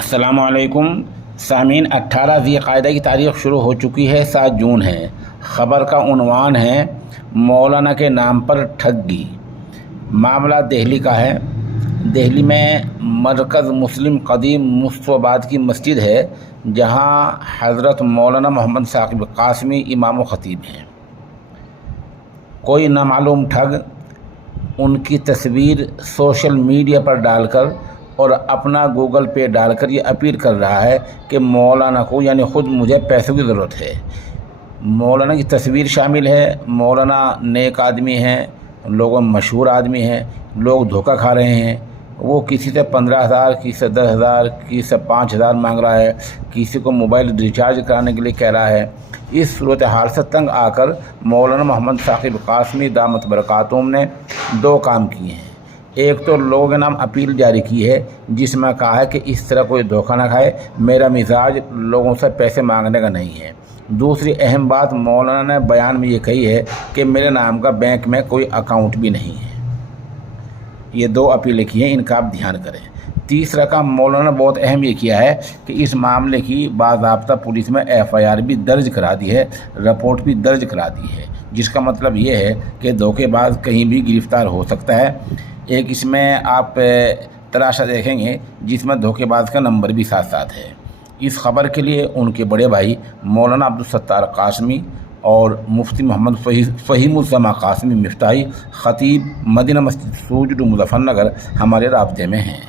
السلام علیکم سامعین، 18 ذی قعدہ کی تاریخ شروع ہو چکی ہے، 7 جون ہے۔ خبر کا عنوان ہے مولانا کے نام پر ٹھگی۔ معاملہ دہلی کا ہے۔ دہلی میں مرکز مسلم قدیم مصطفیٰ کی مسجد ہے، جہاں حضرت مولانا محمد ثاقب قاسمی امام و خطیب ہیں۔ کوئی نامعلوم ٹھگ ان کی تصویر سوشل میڈیا پر ڈال کر اور اپنا گوگل پے ڈال کر یہ اپیل کر رہا ہے کہ مولانا کو، یعنی خود مجھے پیسوں کی ضرورت ہے۔ مولانا کی تصویر شامل ہے۔ مولانا نیک آدمی ہیں، لوگوں میں مشہور آدمی ہیں، لوگ دھوکہ کھا رہے ہیں۔ وہ کسی سے 15,000، کسی سے 10,000، کسی سے 5,000 مانگ رہا ہے، کسی کو موبائل ریچارج کرانے کے لیے کہہ رہا ہے۔ اس صورتحال سے تنگ آ کر مولانا محمد ثاقب قاسمی دامت برکاتہم نے 2 کام کیے ہیں۔ ایک تو لوگوں کے نام اپیل جاری کی ہے، جس میں کہا ہے کہ اس طرح کوئی دھوکہ نہ کھائے، میرا مزاج لوگوں سے پیسے مانگنے کا نہیں ہے۔ دوسری اہم بات مولانا نے بیان میں یہ کہی ہے کہ میرے نام کا بینک میں کوئی اکاؤنٹ بھی نہیں ہے۔ یہ 2 اپیلیں کی ہیں، ان کا آپ دھیان کریں۔ تیسرا کام مولانا بہت اہم یہ کیا ہے کہ اس معاملے کی باضابطہ پولیس میں FIR بھی درج کرا دی ہے، رپورٹ بھی درج کرا دی ہے، جس کا مطلب یہ ہے کہ دھوکے باز کہیں بھی گرفتار ہو سکتا ہے۔ ایک اس میں آپ تراشا دیکھیں گے جس میں دھوکے باز کا نمبر بھی ساتھ ساتھ ہے۔ اس خبر کے لیے ان کے بڑے بھائی مولانا عبدالستار قاسمی اور مفتی محمد فہیم الزماں قاسمی مفتاحی، خطیب، مدینہ مسجد سوجڈ مظفر نگر ہمارے رابطے میں ہیں۔